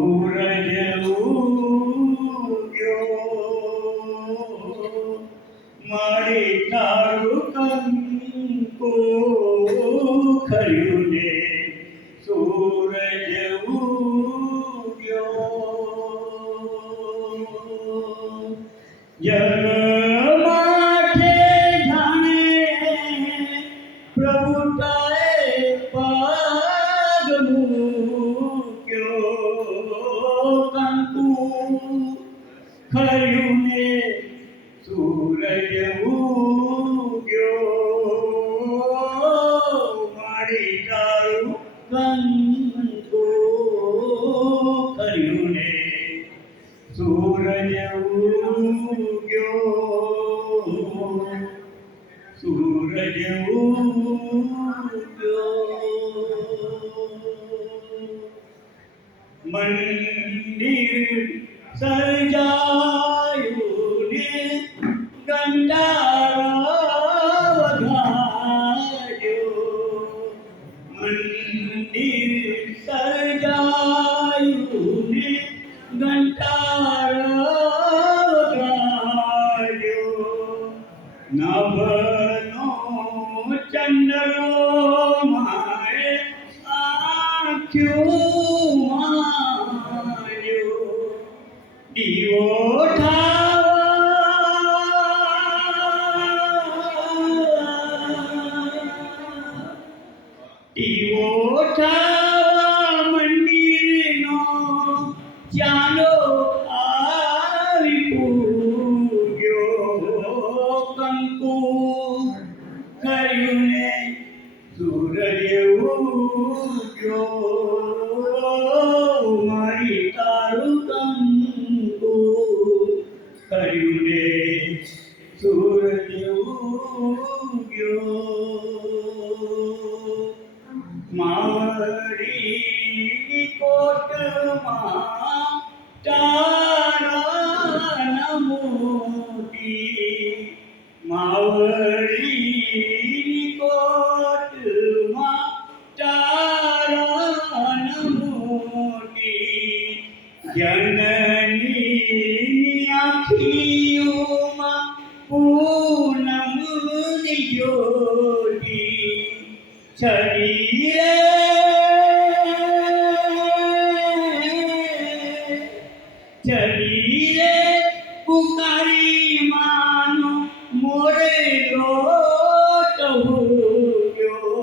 સૂરજ ઉગ્યો મારે તારું કંકુ ખર્યું ને સૂરજ ઉગ્યો જગ માથે જાણે પ્રભુતાએ પગ મૂક્યો કંકુ ખર્યું ને સૂરજ ઉગ્યો મારી તારું કંકુ ખર્યું ને સૂરજ ઉગ્યો સૂરજ ઉગ્યો મંદિર સર્જાયું ને કંટાળો વગાડ્યો મંદિર સર્જાયું ને કંટાળો વગાડ્યો નભનો ચંદ્રો મારે આંખ્યું માર્યો દીવો થાવા મંદિરનો ચાલો આવી પૂગ્યો કંકુ ખર્યું ને સૂરજ ઉગ્યો મારી તારું કંકુ ખર્યું ને સૂરજ ઉગ્યો મારી કોટમાં તારા મોતી માવડી કોટમાં તારા મોતી જનની આંખીઓમાં પૂનમની જ્યોતિ શરીરે શરીરે પુકારી માનો મોરે લોટ ઉગ્યો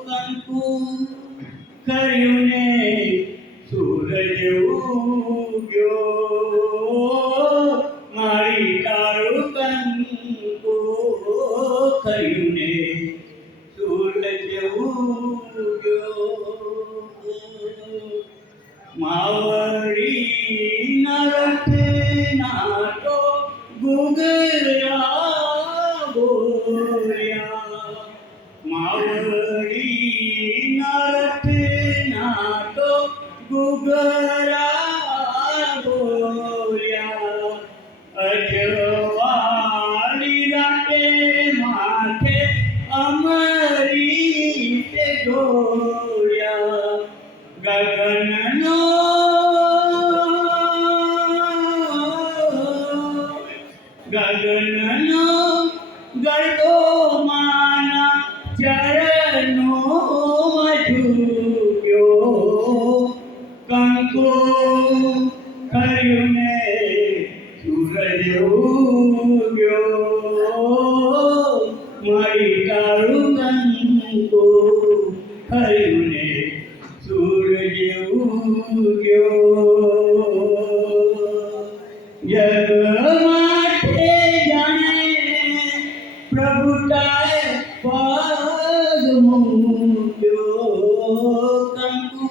કંકુ ખર્યું ને સૂરજ ઉગ્યો મારી તારું કંકુ ખર્યું ને સૂરજ ઉગ્યો માવડી નરથ નાટો ગુગરા બોલ્યા માવડી નરથ નાટો ગુગરા બોલ્યા અજવાળી રાતે માથે અમરીત ઢોળ્યા ગગનનો ગળદો માના ચરણોમાં ઝૂક્યો કંકુ ખર્યું ને સૂરજ ઉગ્યો મારી તારું કંકુ ખર્યું ને સૂરજ ઉગ્યો જગ માથે જાણે પ્રભુતાએ પગ મૂક્યો કંકુ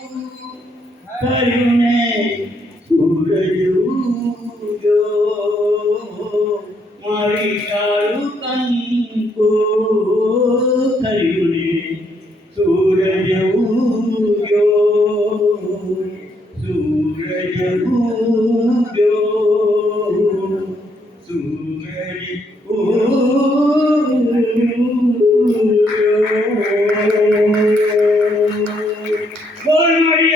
ખર્યું ને સૂરજ ઉગ્યો મારી તારું કંકુ ખર્યું ને સૂરજ ઉગ્યો સૂરજ ઉગ્યો સૂરજ ઉગ્યો બોલ મારી